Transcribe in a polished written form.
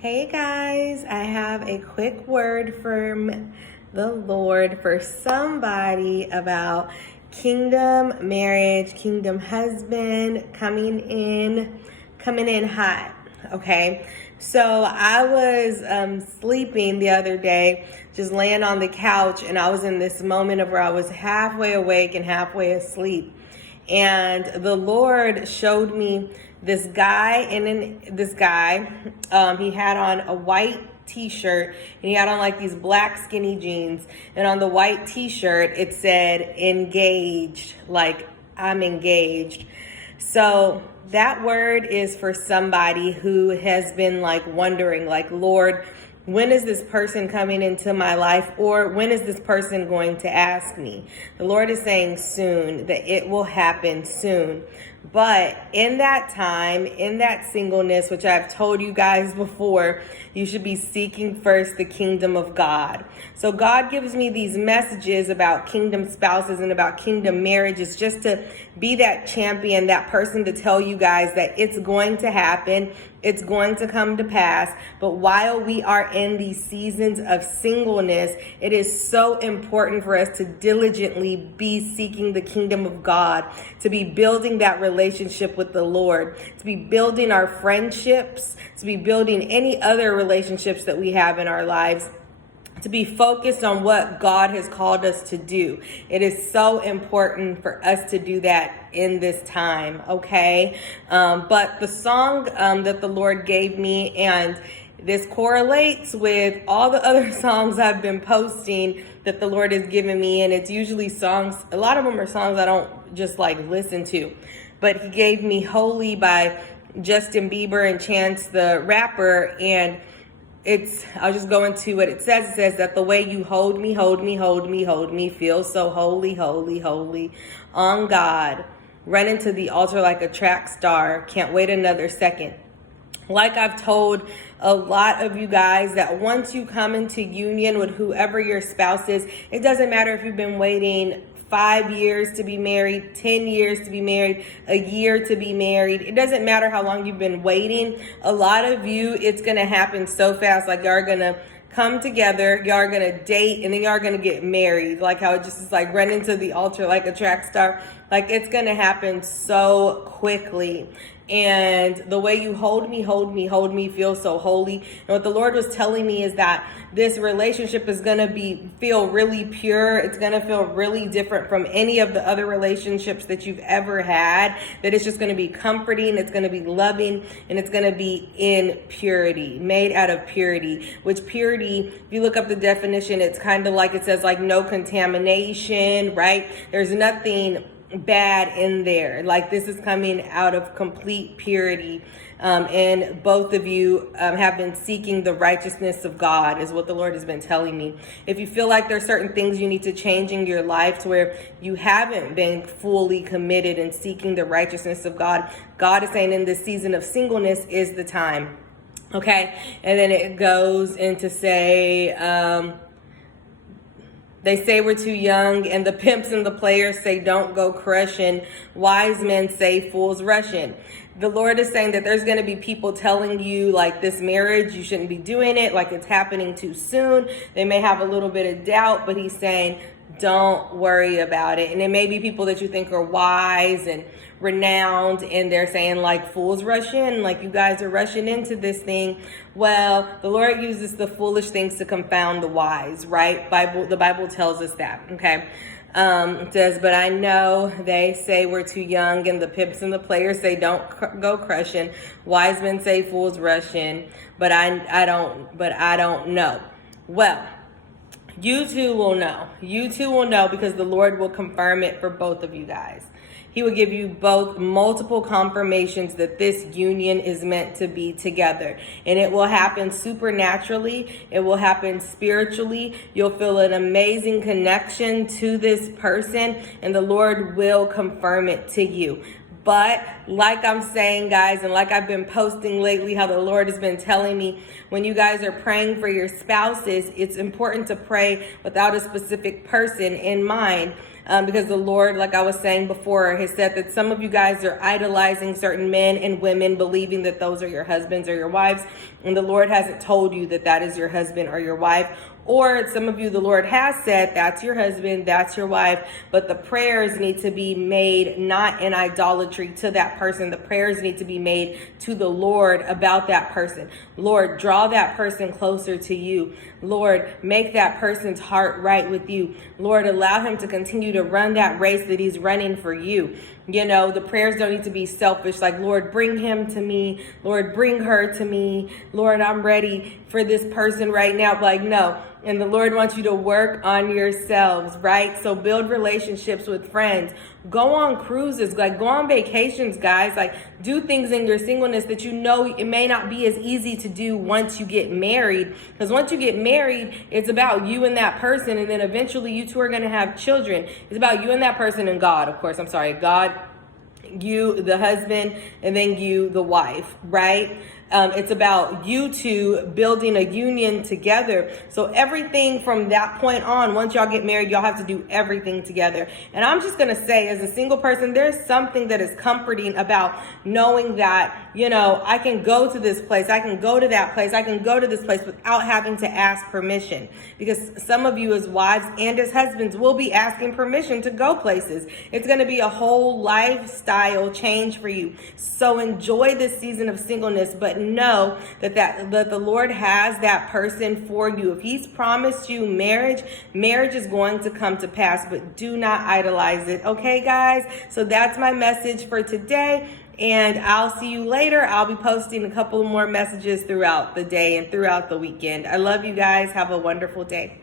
Hey guys, I have a quick word from the Lord for somebody about kingdom marriage, kingdom husband coming in hot. Okay, so I was sleeping the other day, just laying on the couch, and I was in this moment of where I was halfway awake and halfway asleep. And the Lord showed me this guy, he had on a white t-shirt, and he had on like these black skinny jeans, and on the white t-shirt it said engaged, like I'm engaged. So that word is for somebody who has been like wondering, like, Lord, when is this person coming into my life, or when is this person going to ask me? The Lord is saying soon, that it will happen soon. But in that time, in that singleness, which I've told you guys before, you should be seeking first the kingdom of God. So God gives me these messages about kingdom spouses and about kingdom marriages, just to be that champion, that person to tell you guys that it's going to happen. It's going to come to pass. But while we are in these seasons of singleness, it is so important for us to diligently be seeking the kingdom of God, to be building that relationship with the Lord, to be building our friendships, to be building any other relationships that we have in our lives, to be focused on what God has called us to do. It is so important for us to do that in this time, okay? But the song that the Lord gave me, and this correlates with all the other songs I've been posting that the Lord has given me, and it's usually songs, a lot of them are songs I don't just like listen to. But He gave me Holy by Justin Bieber and Chance the Rapper, and I'll just go into what it says. It says that the way you hold me, feels so holy, holy, holy. On God, running to the altar like a track star, can't wait another second. Like I've told a lot of you guys, that once you come into union with whoever your spouse is, it doesn't matter if you've been waiting 5 years to be married, 10 years to be married, a year to be married. It doesn't matter how long you've been waiting. A lot of you, it's going to happen so fast. Like, y'all are going to come together, y'all are going to date, and then y'all are going to get married. Like how it just is like running to the altar like a track star. Like, it's going to happen so quickly. And the way you hold me feels so holy. And what the Lord was telling me is that this relationship is going to feel really pure. It's going to feel really different from any of the other relationships that you've ever had. That it's just going to be comforting, it's going to be loving, and it's going to be in purity, made out of purity. Which purity, if you look up the definition, it's kind of like, it says like no contamination, right? There's nothing bad in there. Like, this is coming out of complete purity. And both of you have been seeking the righteousness of God, is what the Lord has been telling me. If you feel like there's certain things you need to change in your life to where you haven't been fully committed and seeking the righteousness of God, God is saying in this season of singleness is the time. Okay. And then it goes into say, they say we're too young, and the pimps and the players say don't go crushin'. Wise men say fools rushin'. The Lord is saying that there's going to be people telling you, like, this marriage, you shouldn't be doing it, like it's happening too soon. They may have a little bit of doubt, but He's saying don't worry about it. And it may be people that you think are wise and renowned, and they're saying like fools rush in, like you guys are rushing into this thing. Well, the Lord uses the foolish things to confound the wise, right? The Bible tells us that, okay? It says, but I know they say we're too young, and the pimps and the players say don't go crushing. Wise men say fools rush in, but I don't know. Well, you two will know. You two will know, because the Lord will confirm it for both of you guys. He will give you both multiple confirmations that this union is meant to be together. And it will happen supernaturally. It will happen spiritually. You'll feel an amazing connection to this person, and the Lord will confirm it to you. But like I'm saying, guys, and like I've been posting lately, how the Lord has been telling me, when you guys are praying for your spouses, it's important to pray without a specific person in mind. because the Lord, like I was saying before, has said that some of you guys are idolizing certain men and women, believing that those are your husbands or your wives, and the Lord hasn't told you that that is your husband or your wife. Or some of you, the Lord has said that's your husband, that's your wife, but the prayers need to be made not in idolatry to that person. The prayers need to be made to the Lord about that person. Lord, draw that person closer to you. Lord, make that person's heart right with you. Lord, allow him to continue to run that race that he's running for you. You know, the prayers don't need to be selfish, like, Lord, bring him to me. Lord, bring her to me. Lord, I'm ready for this person right now. Like, no. And the Lord wants you to work on yourselves, right? So build relationships with friends. Go on cruises, like go on vacations, guys. Like do things in your singleness that you know it may not be as easy to do once you get married. Because once you get married, it's about you and that person. And then eventually you two are going to have children. It's about you and that person and God, of course. I'm sorry, God, you, the husband, and then you, the wife, right? It's about you two building a union together. So everything from that point on, once y'all get married, y'all have to do everything together. And I'm just going to say, as a single person, there's something that is comforting about knowing that, you know, I can go to this place, I can go to that place, I can go to this place without having to ask permission. Because some of you as wives and as husbands will be asking permission to go places. It's going to be a whole lifestyle change for you. So enjoy this season of singleness, but know that the Lord has that person for you. If he's promised you marriage is going to come to pass, but do not idolize it. Okay, guys? So that's my message for today. And I'll see you later. I'll be posting a couple more messages throughout the day and throughout the weekend. I love you guys. Have a wonderful day.